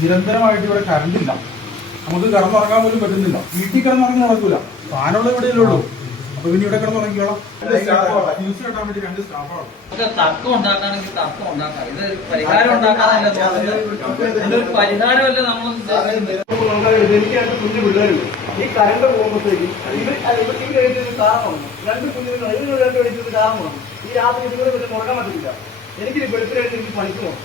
നിരന്തരമായിട്ട് ഇവിടെ കറണ്ട് ഇല്ല. നമുക്ക് കിടന്നുറങ്ങാൻ പോലും പറ്റുന്നില്ല. വീട്ടിൽ കിടന്നുറങ്ങി നടക്കൂല. ഫാനുള്ള ഇവിടെയല്ലേ ഉള്ളൂ. അപ്പൊ പിന്നെ ഇവിടെ കിടന്നുറങ്ങിയോളാം. ന്യൂസ് കേട്ടാൻ വേണ്ടി 2 സ്റ്റാഫാണ്. തർക്കം ഉണ്ടാക്കാണെങ്കിൽ തർക്കം ഉണ്ടാക്കാം. ഇത് പരിഹാരം ഉണ്ടാക്കാനല്ല തോന്നുന്നത്. പരിഹാരമല്ല നമ്മൾ എനിക്ക് 2 കുഞ്ഞു പിള്ളേരുണ്ട്. ഈ കറണ്ട് പോകുമ്പോഴത്തേക്കും കാരണമാണ് 2 കുഞ്ഞുങ്ങൾ ഇവർ 2 കഴിച്ചത് കാരണമാണ്. ഈ രാത്രി ഇതുപോലെ പറ്റി മുറക്കാൻ പറ്റില്ല. എനിക്ക് വെളുപ്പിനായിട്ട് എനിക്ക് പണിക്ക് പോകണം.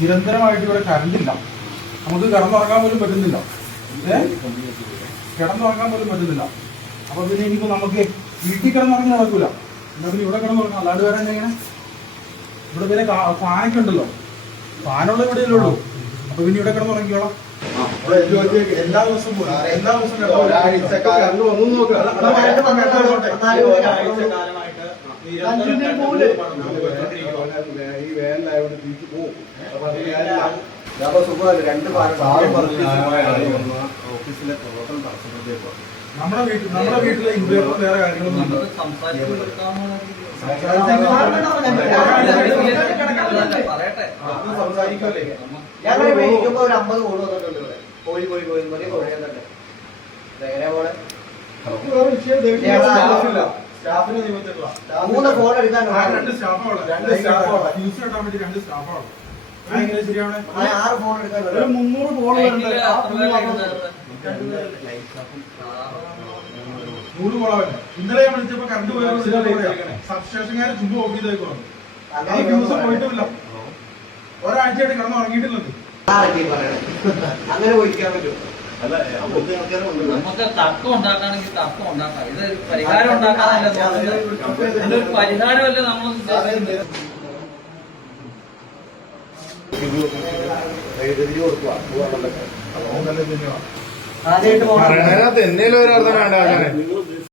നിരന്തരമായിട്ട് ഇവിടെ കറണ്ട് ഇല്ല. നമുക്ക് കിടന്നുറങ്ങാൻ പോലും പറ്റുന്നില്ല. കിടന്നുറങ്ങാൻ പോലും പറ്റുന്നില്ല. അപ്പൊ പിന്നെ ഇനിയിപ്പോ നമുക്ക് വീട്ടിൽ കിടന്നുറങ്ങി നടക്കൂല. എന്നാ പിന്നെ ഇവിടെ കിടന്നുറങ്ങാം. അല്ലാണ്ട് വേറെ എങ്ങനെ? ഇവിടെ പിന്നെ ഫാനൊക്കെ ഉണ്ടല്ലോ. ഫാനുള്ള ഇവിടെയല്ലേ ഉള്ളൂ. അപ്പൊ പിന്നെ ഇവിടെ കിടന്നുറങ്ങിക്കോളാം. എല്ലാ ദിവസവും നമ്മുടെ വീട്ടിലെ ഇൻവേർട്ടർ വേറെ കാര്യങ്ങളൊന്നും സംസാരിക്കല്ലേ. ഞങ്ങൾ മേടിക്കുമ്പോ ഒരു 50 കോടി വന്നിട്ടുണ്ട്. കോഴി പോലെ 3 ഫോൺ എടുക്കാൻ 2 സ്റ്റാഫാണ്. ന്യൂസ് കേട്ടാൻ വേണ്ടി 2 സ്റ്റാഫാണ്. അതെങ്ങനെ ശരിയാണ്? 6 ഫോൺ എടുക്കാൻ ഒരു 300 ഫോൺ 3 കോളാവല്ലേ. ഇന്നലെ ഞാൻ വിളിച്ചപ്പോ കറണ്ട് പോയ സബ്സ്റ്റേഷൻകാർ ചുമ്മാ ഓഫ് ചെയ്തേക്കോ. എനിക്ക് ദിവസം പോയിട്ടുമില്ല. ഒരാഴ്ചയായിട്ട് കിടന്ന് ഉറങ്ങിയിട്ടില്ലത്. അങ്ങനെ പോയിക്കാൻ പറ്റും. നമുക്ക് തർക്കം ഉണ്ടാക്കാണെങ്കിൽ തർക്കം ഉണ്ടാക്കാം. ഇത് പരിഹാരം ഉണ്ടാക്കാനല്ല തോന്നുന്നത്. ഇതിന്റെ പരിഹാരമല്ല നമ്മൾ എന്നേലും ഒരു അർത്ഥം വേണ്ട.